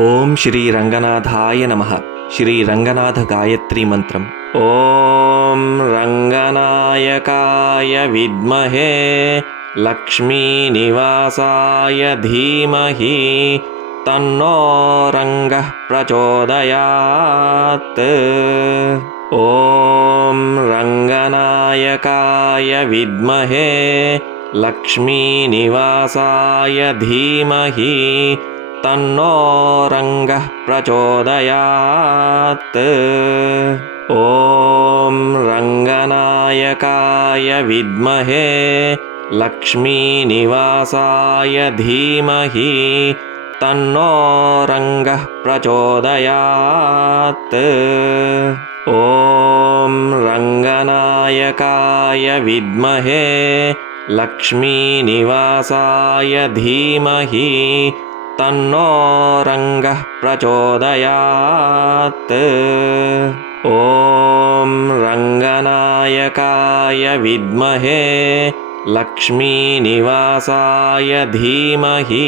ॐ श्रीरङ्गनाथाय नमः श्रीरङ्गनाथगायत्रीमन्त्रम् ॐ रङ्गनायकाय विद्महे लक्ष्मीनिवासाय धीमहि तन्नो रङ्गः प्रचोदयात् ॐ रङ्गनायकाय विद्महे लक्ष्मीनिवासाय धीमहि तन्नो रङ्गः प्रचोदयात् ॐ रङ्गनायकाय विद्महे लक्ष्मीनिवासाय धीमहि तन्नो रङ्गः प्रचोदयात् ॐ रङ्गनायकाय विद्महे लक्ष्मीनिवासाय धीमहि तन्नो रङ्गः प्रचोदयात् ॐ रङ्गनायकाय विद्महे लक्ष्मीनिवासाय धीमहि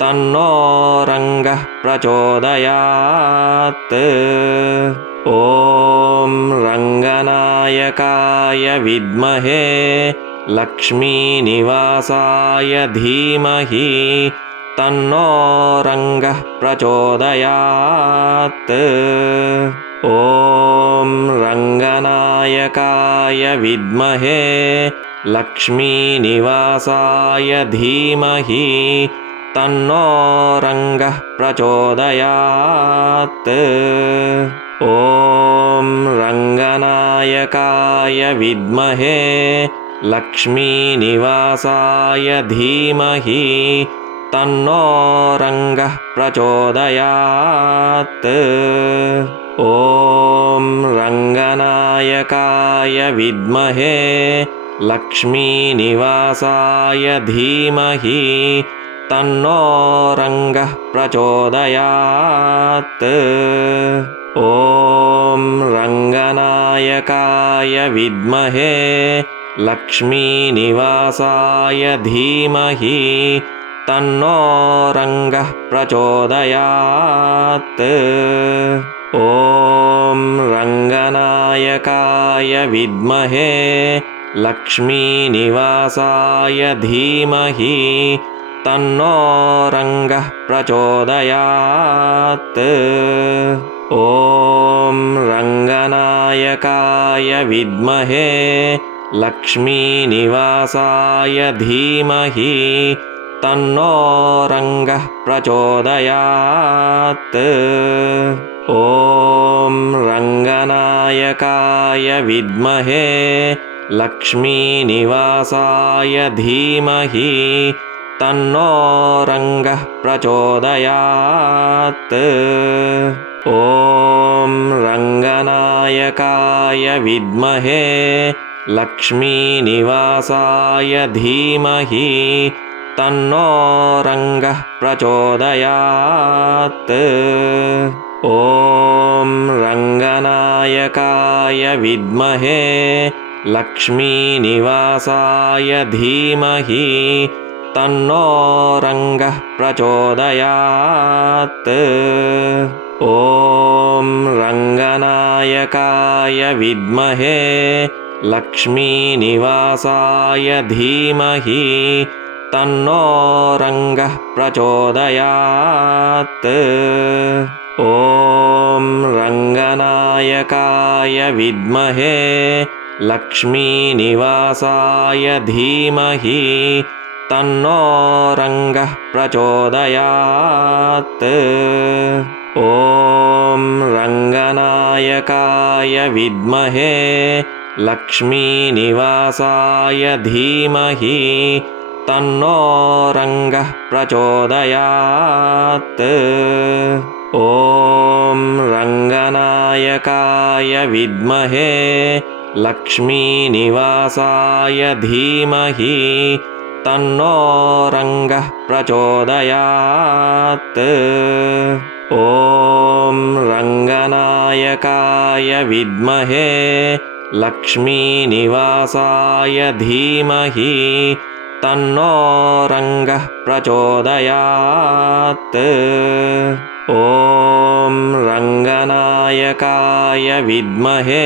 तन्नो रङ्गः प्रचोदयात् ॐ रङ्गनायकाय विद्महे लक्ष्मीनिवासाय धीमहि तन्नो रङ्गः प्रचोदयात् ॐ रङ्गनायकाय विद्महे लक्ष्मीनिवासाय धीमहि तन्नो रङ्गः प्रचोदयात् ॐ रङ्गनायकाय विद्महे लक्ष्मीनिवासाय धीमहि तन्नो रङ्गः प्रचोदयात् ॐ रङ्गनायकाय विद्महे लक्ष्मीनिवासाय धीमहि तन्नो रङ्गः प्रचोदयात् ॐ रङ्गनायकाय विद्महे लक्ष्मीनिवासाय धीमहि तन्नो रङ्गः प्रचोदयात् ॐ रङ्गनायकाय विद्महे लक्ष्मीनिवासाय धीमहि तन्नो रङ्गः प्रचोदयात् ॐ रङ्गनायकाय विद्महे लक्ष्मीनिवासाय धीमहि तन्नो रङ्गः प्रचोदयात् ॐ रङ्गनायकाय विद्महे लक्ष्मीनिवासाय धीमहि तन्नो रङ्गः प्रचोदयात् ॐ रङ्गनायकाय विद्महे लक्ष्मीनिवासाय धीमहि तन्नो रङ्गः प्रचोदयात् ॐ रङ्गनायकाय विद्महे लक्ष्मीनिवासाय धीमहि तन्नो रङ्गः प्रचोदयात् ॐ रङ्गनायकाय विद्महे लक्ष्मीनिवासाय धीमहि तन्नो रङ्गः प्रचोदयात् ॐ रङ्गनायकाय विद्महे लक्ष्मीनिवासाय धीमहि तन्नो रङ्गः प्रचोदयात् ॐ रङ्गनायकाय विद्महे लक्ष्मीनिवासाय धीमहि तन्नो रङ्गः प्रचोदयात् ॐ रङ्गनायकाय विद्महे लक्ष्मीनिवासाय धीमहि तन्नो रङ्गः प्रचोदयात् ॐ रङ्गनायकाय विद्महे लक्ष्मीनिवासाय धीमहि तन्नो रङ्गः प्रचोदयात् ॐ रङ्गनायकाय विद्महे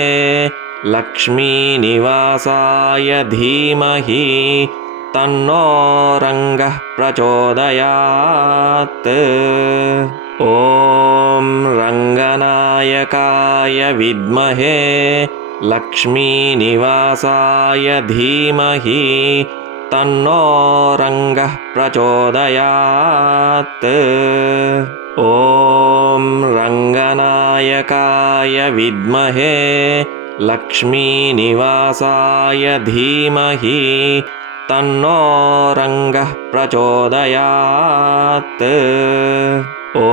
लक्ष्मीनिवासाय धीमहि तन्नो रङ्गः प्रचोदयात् ॐ रङ्गनायकाय विद्महे लक्ष्मीनिवासाय धीमहि तन्नो रङ्गः प्रचोदयात् ॐ रङ्गनायकाय विद्महे लक्ष्मीनिवासाय धीमहि तन्नो रङ्गः प्रचोदयात्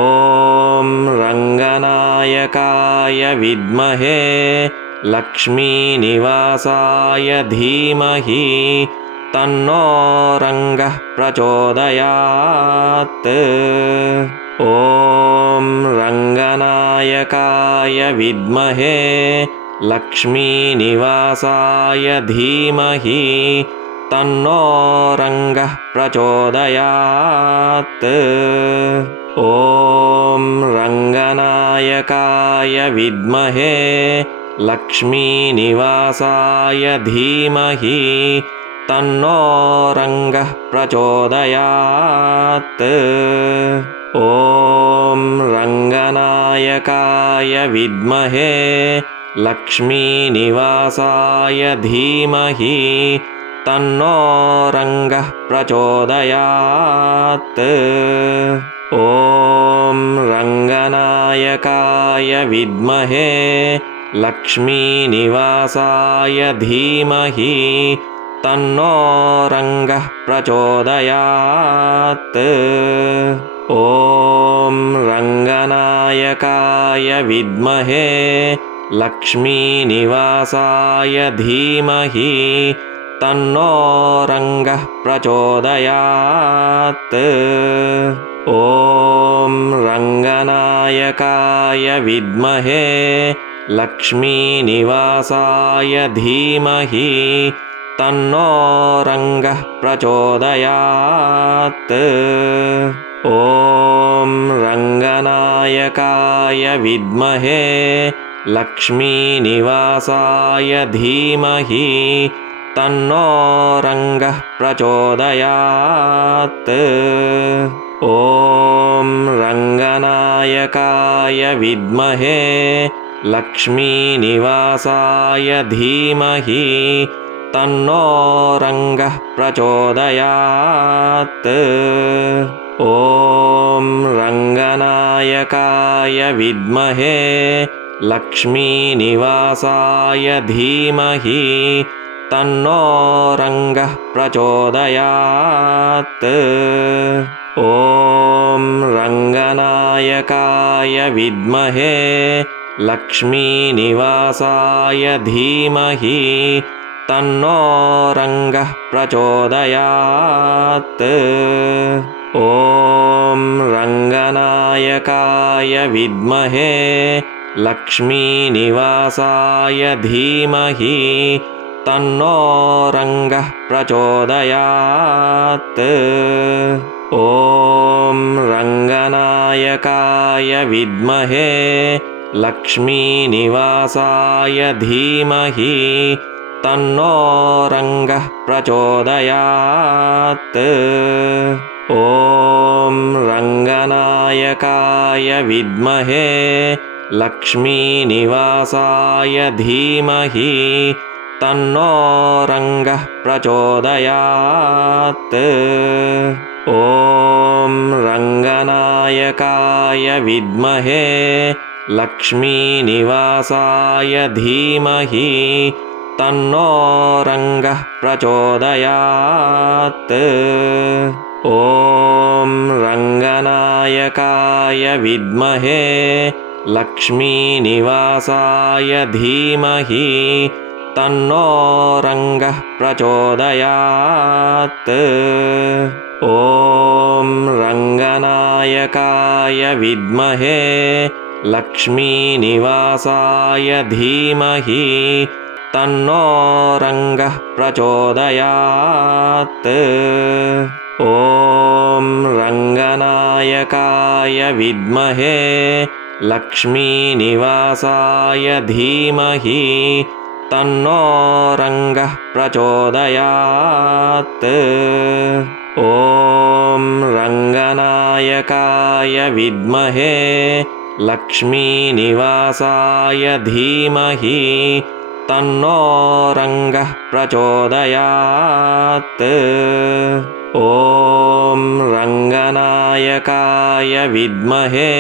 ॐ रङ्गनायकाय विद्महे लक्ष्मीनिवासाय धीमहि तन्नो रङ्गः प्रचोदयात् ॐ रङ्गनायकाय विद्महे लक्ष्मीनिवासाय धीमहि तन्नो रङ्गः प्रचोदयात् ॐ रङ्गनायकाय विद्महे लक्ष्मीनिवासाय धीमहि तन्नो रङ्गः प्रचोदयात् ॐ रङ्गनायकाय विद्महे लक्ष्मीनिवासाय धीमहि तन्नो रङ्गः प्रचोदयात् ॐ रङ्गनायकाय विद्महे लक्ष्मीनिवासाय धीमहि तन्नो रङ्गः प्रचोदयात् ॐ रङ्गनायकाय विद्महे लक्ष्मीनिवासाय धीमहि तन्नो रङ्गः प्रचोदयात् ॐ रङ्गनायकाय विद्महे लक्ष्मीनिवासाय धीमहि तन्नो रङ्गः प्रचोदयात् ॐ रङ्गनायकाय विद्महे लक्ष्मीनिवासाय धीमहि तन्नो रङ्गः प्रचोदयात् ॐ रङ्गनायकाय विद्महे लक्ष्मीनिवासाय धीमहि तन्नो रङ्गः प्रचोदयात् ॐ रङ्गनायकाय विद्महे लक्ष्मीनिवासाय धीमहि तन्नो रङ्गः प्रचोदयात् ॐ रङ्गनायकाय विद्महे लक्ष्मीनिवासाय धीमहि तन्नो रङ्गः प्रचोदयात् ॐ रङ्गनायकाय विद्महे लक्ष्मीनिवासाय धीमहि तन्नो रङ्गः प्रचोदयात् ॐ रङ्गनायकाय विद्महे लक्ष्मीनिवासाय धीमहि तन्नो रङ्गः प्रचोदयात् ॐ रङ्गनायकाय विद्महे लक्ष्मीनिवासाय धीमहि तन्नो रङ्गः प्रचोदयात् ॐ रङ्गनायकाय विद्महे लक्ष्मीनिवासाय धीमहि तन्नो रङ्गः प्रचोदयात् ॐ रङ्गनायकाय विद्महे लक्ष्मीनिवासाय धीमहि तन्नो रङ्गः प्रचोदयात् ॐ रङ्गनायकाय विद्महे लक्ष्मीनिवासाय धीमहि तन्नो रङ्गः प्रचोदयात् ॐ रङ्गनायकाय विद्महे लक्ष्मीनिवासाय धीमहि तन्नो रङ्गः प्रचोदयात् ॐ रङ्गनायकाय विद्महे लक्ष्मीनिवासाय धीमहि तन्नो रङ्गः प्रचोदयात् ॐ रङ्गनायकाय विद्महे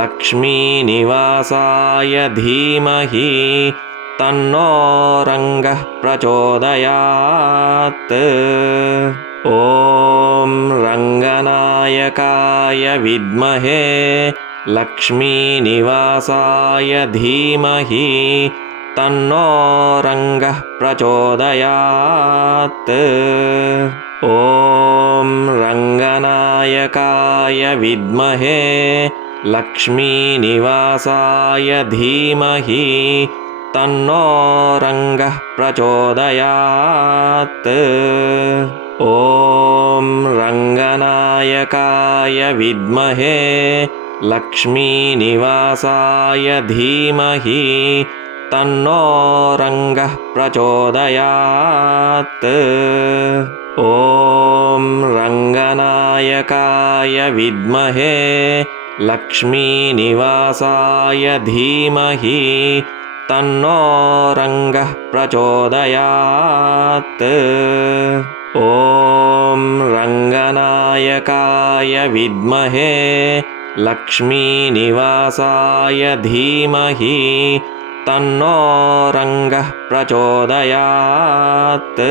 लक्ष्मीनिवासाय धीमहि तन्नो रङ्गः प्रचोदयात् ॐ रङ्गनायकाय विद्महे लक्ष्मीनिवासाय धीमहि तन्नो रङ्गः प्रचोदयात् ॐ रङ्गनायकाय विद्महे लक्ष्मीनिवासाय धीमहि तन्नो रङ्गः प्रचोदयात् ॐ रङ्गनायकाय विद्महे लक्ष्मीनिवासाय धीमहि तन्नो रङ्गः प्रचोदयात् ॐ रङ्गनायकाय विद्महे लक्ष्मीनिवासाय धीमहि तन्नो रङ्गः प्रचोदयात् ॐ रङ्गनायकाय विद्महे लक्ष्मीनिवासाय धीमहि तन्नो रङ्गः प्रचोदयात्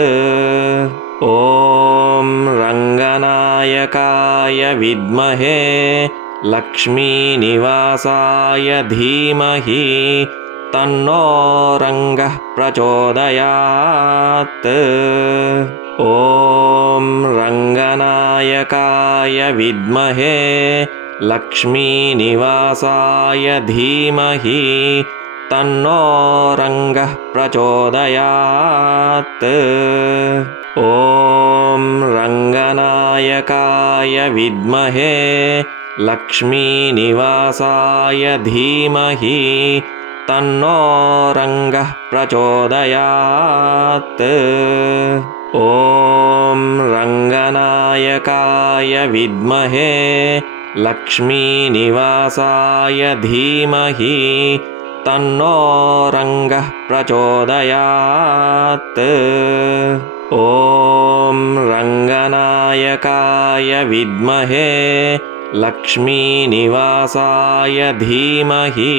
ॐ रङ्गनायकाय विद्महे लक्ष्मीनिवासाय धीमहि तन्नो रङ्गः प्रचोदयात् ॐ रङ्गनायकाय विद्महे लक्ष्मीनिवासाय धीमहि तन्नो रङ्गः प्रचोदयात् ॐ रङ्गनायकाय विद्महे लक्ष्मीनिवासाय धीमहि तन्नो रङ्गः प्रचोदयात् ॐ रङ्गनायकाय विद्महे लक्ष्मीनिवासाय धीमहि तन्नो रङ्गः प्रचोदयात् ॐ रङ्गनायकाय विद्महे लक्ष्मीनिवासाय धीमहि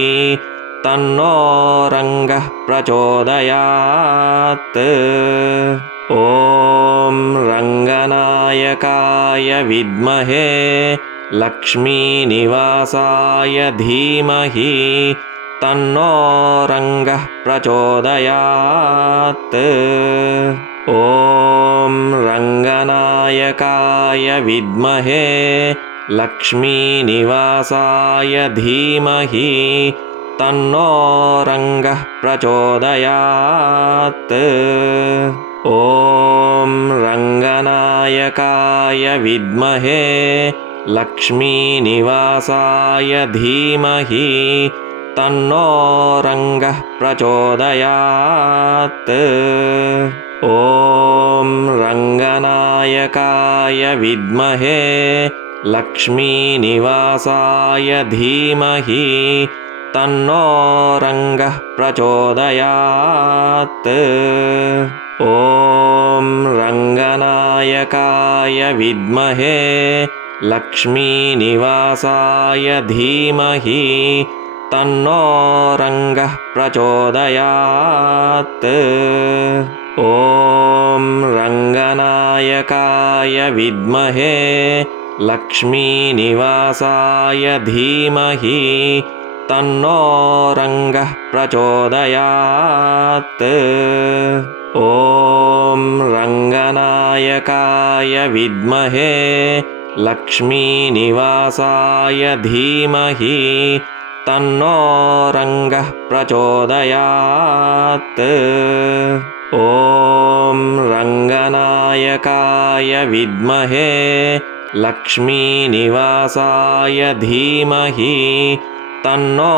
तन्नो रङ्गः प्रचोदयात् ॐ रङ्गनायकाय विद्महे लक्ष्मीनिवासाय धीमहि तन्नो रङ्गः प्रचोदयात् ॐ रङ्गनायकाय विद्महे लक्ष्मीनिवासाय धीमहि तन्नो रङ्गः प्रचोदयात् ॐ रङ्गनायकाय विद्महे लक्ष्मीनिवासाय धीमहि तन्नो रङ्गः प्रचोदयात् ॐ रङ्गनायकाय विद्महे लक्ष्मीनिवासाय धीमहि तन्नो रङ्गः प्रचोदयात् ॐ रङ्गनायकाय विद्महे लक्ष्मीनिवासाय धीमहि तन्नो रङ्गः प्रचोदयात् ॐ रङ्गनायकाय विद्महे लक्ष्मीनिवासाय धीमहि तन्नो रङ्गः प्रचोदयात् ॐ रङ्गनायकाय विद्महे लक्ष्मीनिवासाय धीमहि तन्नो रङ्गः प्रचोदयात् ॐ रङ्गनायकाय विद्महे लक्ष्मीनिवासाय धीमहि तन्नो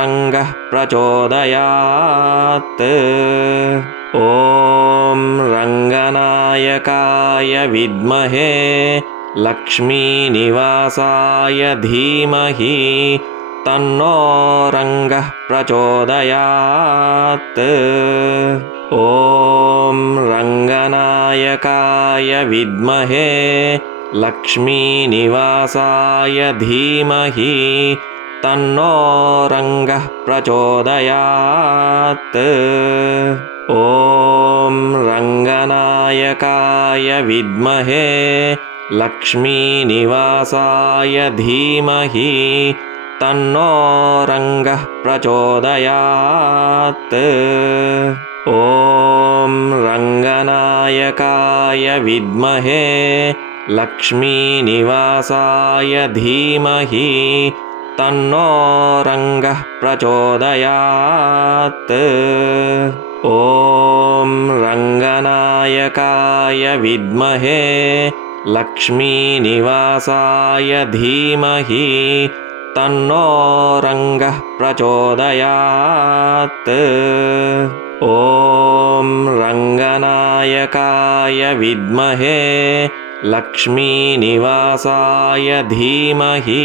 रङ्गः प्रचोदयात् ॐ रङ्गनायकाय विद्महे लक्ष्मीनिवासाय धीमहि तन्नो रङ्गः प्रचोदयात् ॐ रङ्गनायकाय विद्महे लक्ष्मीनिवासाय धीमहि तन्नो रङ्गः प्रचोदयात् ॐ रङ्गनायकाय विद्महे लक्ष्मीनिवासाय धीमहि तन्नो रङ्गः प्रचोदयात् ॐ रङ्गनायकाय विद्महे लक्ष्मीनिवासाय धीमहि तन्नो रङ्गः प्रचोदयात् ॐ रङ्गनायकाय विद्महे लक्ष्मीनिवासाय धीमहि तन्नो रङ्गः प्रचोदयात् ॐ रङ्गनायकाय विद्महे लक्ष्मीनिवासाय धीमहि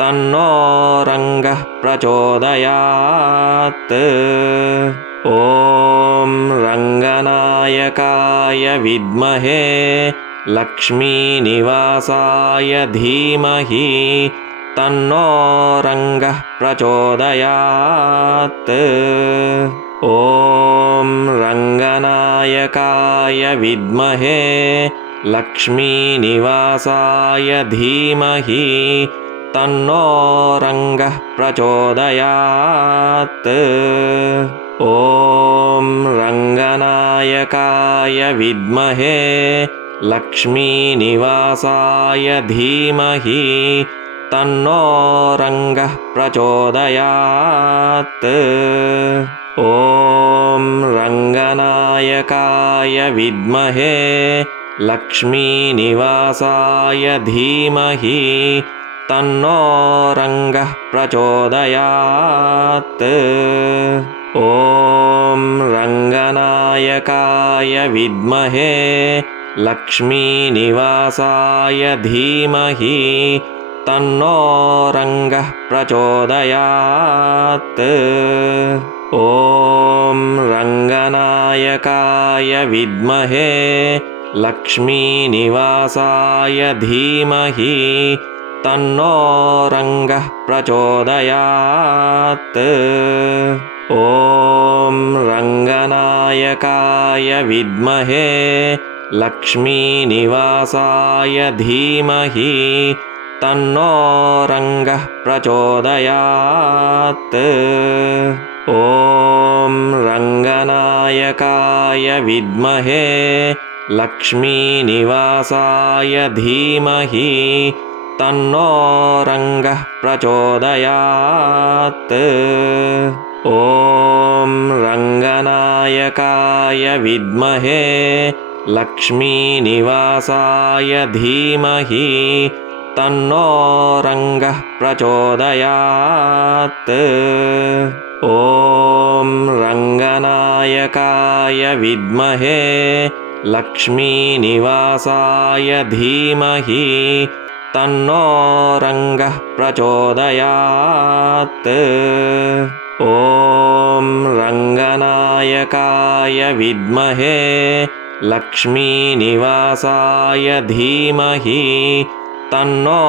तन्नो रङ्गः प्रचोदयात् ॐ रङ्गनायकाय विद्महे लक्ष्मीनिवासाय धीमहि तन्नो रङ्गः प्रचोदयात् ॐ रङ्गनायकाय विद्महे लक्ष्मीनिवासाय धीमहि तन्नो रङ्गः प्रचोदयात् ॐ रङ्गनायकाय विद्महे लक्ष्मीनिवासाय धीमहि तन्नो रङ्गः प्रचोदयात् ॐ रङ्गनायकाय विद्महे लक्ष्मीनिवासाय धीमहि तन्नो रङ्गः प्रचोदयात् ॐ रङ्गनायकाय विद्महे लक्ष्मीनिवासाय धीमहि तन्नो रङ्गः प्रचोदयात् ॐ रङ्गनायकाय विद्महे लक्ष्मीनिवासाय धीमहि तन्नो रङ्गः प्रचोदयात् ॐ रङ्गनायकाय विद्महे लक्ष्मीनिवासाय धीमहि तन्नो रङ्गः प्रचोदयात् ॐ रङ्गनायकाय विद्महे लक्ष्मीनिवासाय धीमहि तन्नो रङ्गः प्रचोदयात् ॐ रङ्गनायकाय विद्महे लक्ष्मीनिवासाय धीमहि तन्नो रङ्गः प्रचोदयात् ॐ रङ्गनायकाय विद्महे लक्ष्मीनिवासाय धीमहि तन्नो रङ्गः प्रचोदयात् ॐ रङ्गनायकाय विद्महे लक्ष्मीनिवासाय धीमहि तन्नो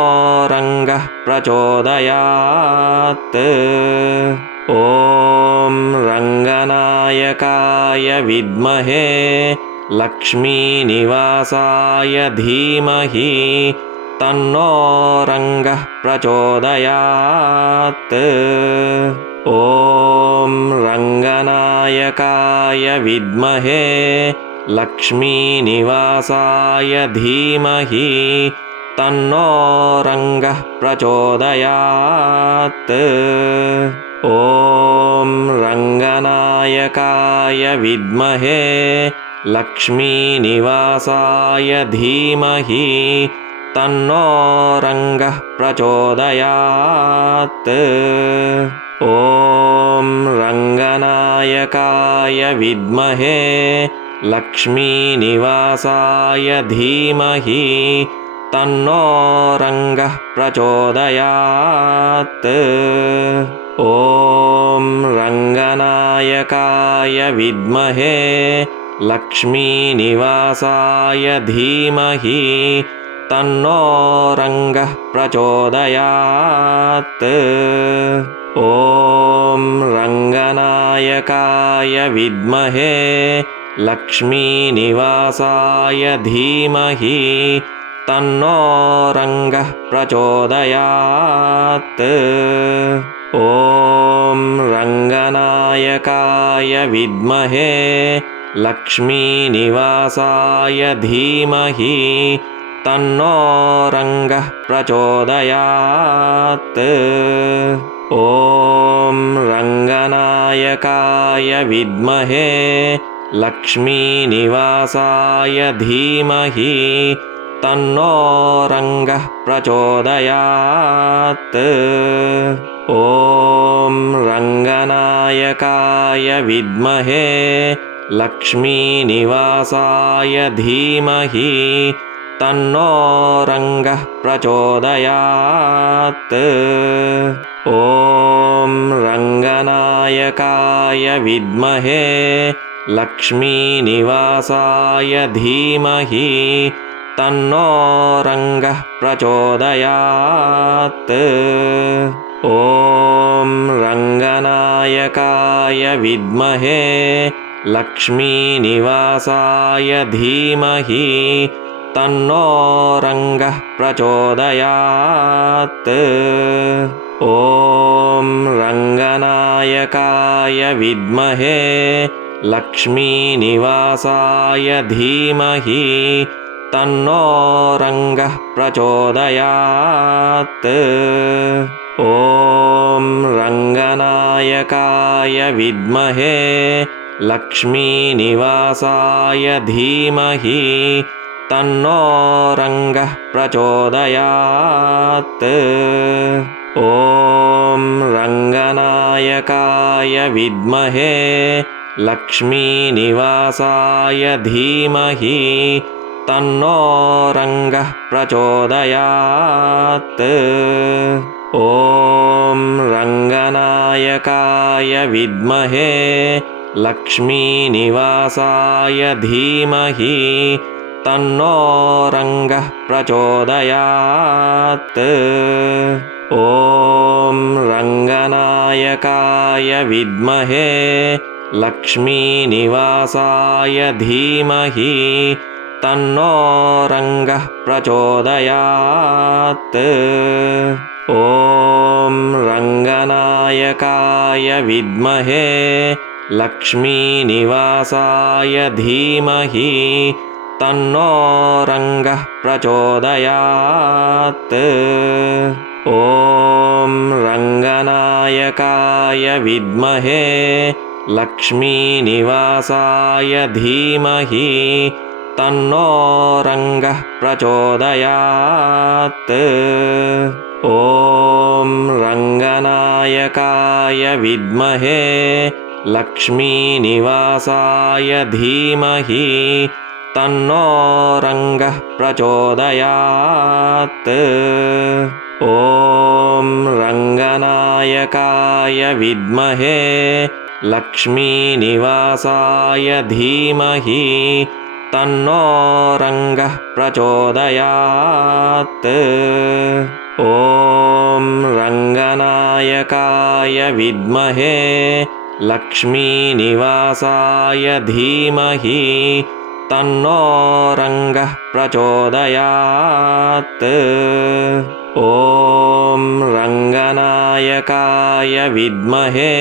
रङ्गः प्रचोदयात् ॐ रङ्गनायकाय विद्महे लक्ष्मीनिवासाय धीमहि तन्नो रङ्गः प्रचोदयात् ॐ रङ्गनायकाय विद्महे लक्ष्मीनिवासाय धीमहि तन्नो रङ्गः प्रचोदयात् ॐ रङ्गनायकाय विद्महे लक्ष्मीनिवासाय धीमहि तन्नो रङ्गः प्रचोदयात् ॐ रङ्गनायकाय विद्महे लक्ष्मीनिवासाय धीमहि तन्नो रङ्गः प्रचोदयात् ॐ रङ्गनायकाय विद्महे लक्ष्मीनिवासाय धीमहि तन्नो रङ्गः प्रचोदयात् ॐ रङ्गनायकाय विद्महे लक्ष्मीनिवासाय धीमहि तन्नो रङ्गः प्रचोदयात् ॐ रङ्गनायकाय विद्महे लक्ष्मीनिवासाय धीमहि तन्नो रङ्गः प्रचोदयात् ॐ रङ्गनायकाय विद्महे लक्ष्मीनिवासाय धीमहि तन्नो रङ्गः प्रचोदयात् ॐ रङ्गनायकाय विद्महे लक्ष्मीनिवासाय धीमहि तन्नो रङ्गः प्रचोदयात् ॐ रङ्गनायकाय विद्महे लक्ष्मीनिवासाय धीमहि तन्नो रङ्गः प्रचोदयात् ॐ रङ्गनायकाय विद्महे लक्ष्मीनिवासाय धीमहि तन्नो रङ्गः प्रचोदयात् ॐ रङ्गनायकाय विद्महे लक्ष्मीनिवासाय धीमहि तन्नो रङ्गः प्रचोदयात् ॐ रङ्गनायकाय विद्महे लक्ष्मीनिवासाय धीमहि तन्नो रङ्गः प्रचोदयात् ॐ रङ्गनायकाय विद्महे लक्ष्मीनिवासाय धीमहि तन्नो रङ्गः प्रचोदयात् ॐ रङ्गनायकाय विद्महे लक्ष्मीनिवासाय धीमहि तन्नो रङ्गः प्रचोदयात् ॐ रङ्गनायकाय विद्महे लक्ष्मीनिवासाय धीमहि तन्नो रङ्गः प्रचोदयात् ॐ रङ्गनायकाय विद्महे लक्ष्मीनिवासाय धीमहि तन्नो रङ्गः प्रचोदयात् ॐ रङ्गनायकाय विद्महे लक्ष्मीनिवासाय धीमहि तन्नो रङ्गः प्रचोदयात् ॐ रङ्गनायकाय विद्महे लक्ष्मीनिवासाय धीमहि तन्नो रङ्गः प्रचोदयात् ॐ रङ्गनायकाय विद्महे लक्ष्मीनिवासाय धीमहि तन्नो रङ्गः प्रचोदयात् ॐ रङ्गनायकाय विद्महे लक्ष्मीनिवासाय धीमहि तन्नो रङ्गः प्रचोदयात् ॐ रङ्गनायकाय विद्महे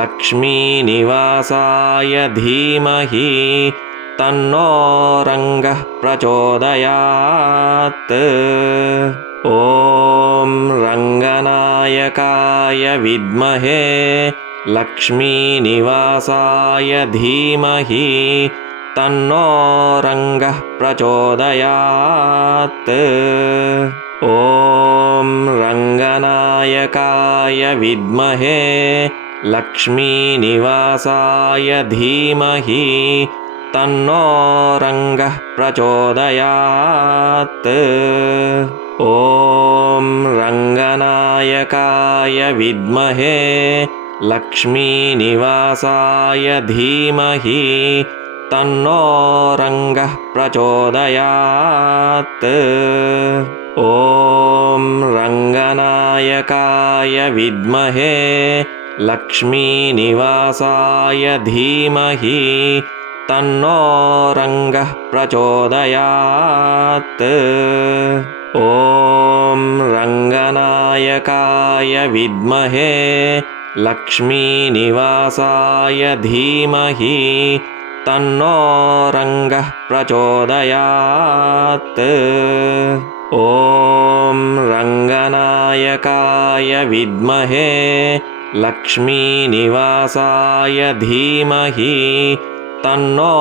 लक्ष्मीनिवासाय धीमहि तन्नो रङ्गः प्रचोदयात् ॐ रङ्गनायकाय विद्महे लक्ष्मीनिवासाय धीमहि तन्नो रङ्गः प्रचोदयात् ॐ रङ्गनायकाय विद्महे लक्ष्मीनिवासाय धीमहि तन्नो रङ्गः प्रचोदयात् ॐ रङ्गनायकाय विद्महे लक्ष्मीनिवासाय धीमहि तन्नो रङ्गः प्रचोदयात् ॐ रङ्गनायकाय विद्महे लक्ष्मीनिवासाय धीमहि तन्नो रङ्गः प्रचोदयात् ॐ रङ्गनायकाय विद्महे लक्ष्मीनिवासाय धीमहि तन्नो रङ्गः प्रचोदयात् ॐ रङ्गनायकाय विद्महे लक्ष्मीनिवासाय धीमहि तन्नो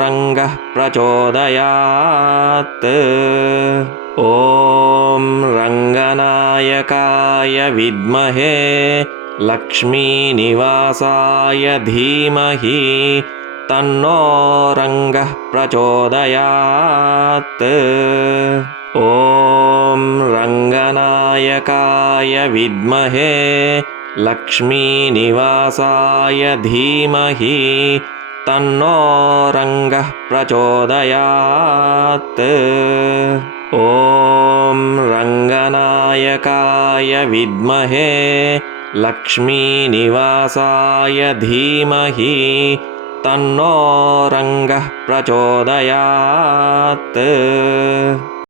रङ्गः प्रचोदयात् ॐ रङ्गनायकाय विद्महे लक्ष्मीनिवासाय धीमहि तन्नो रङ्गः प्रचोदयात् ॐ रङ्गनायकाय विद्महे लक्ष्मीनिवासाय धीमहि तन्नो रङ्गः प्रचोदयात् ॐ रङ्गनायकाय विद्महे लक्ष्मीनिवासाय धीमहि तन्नो रङ्गः प्रचोदयात्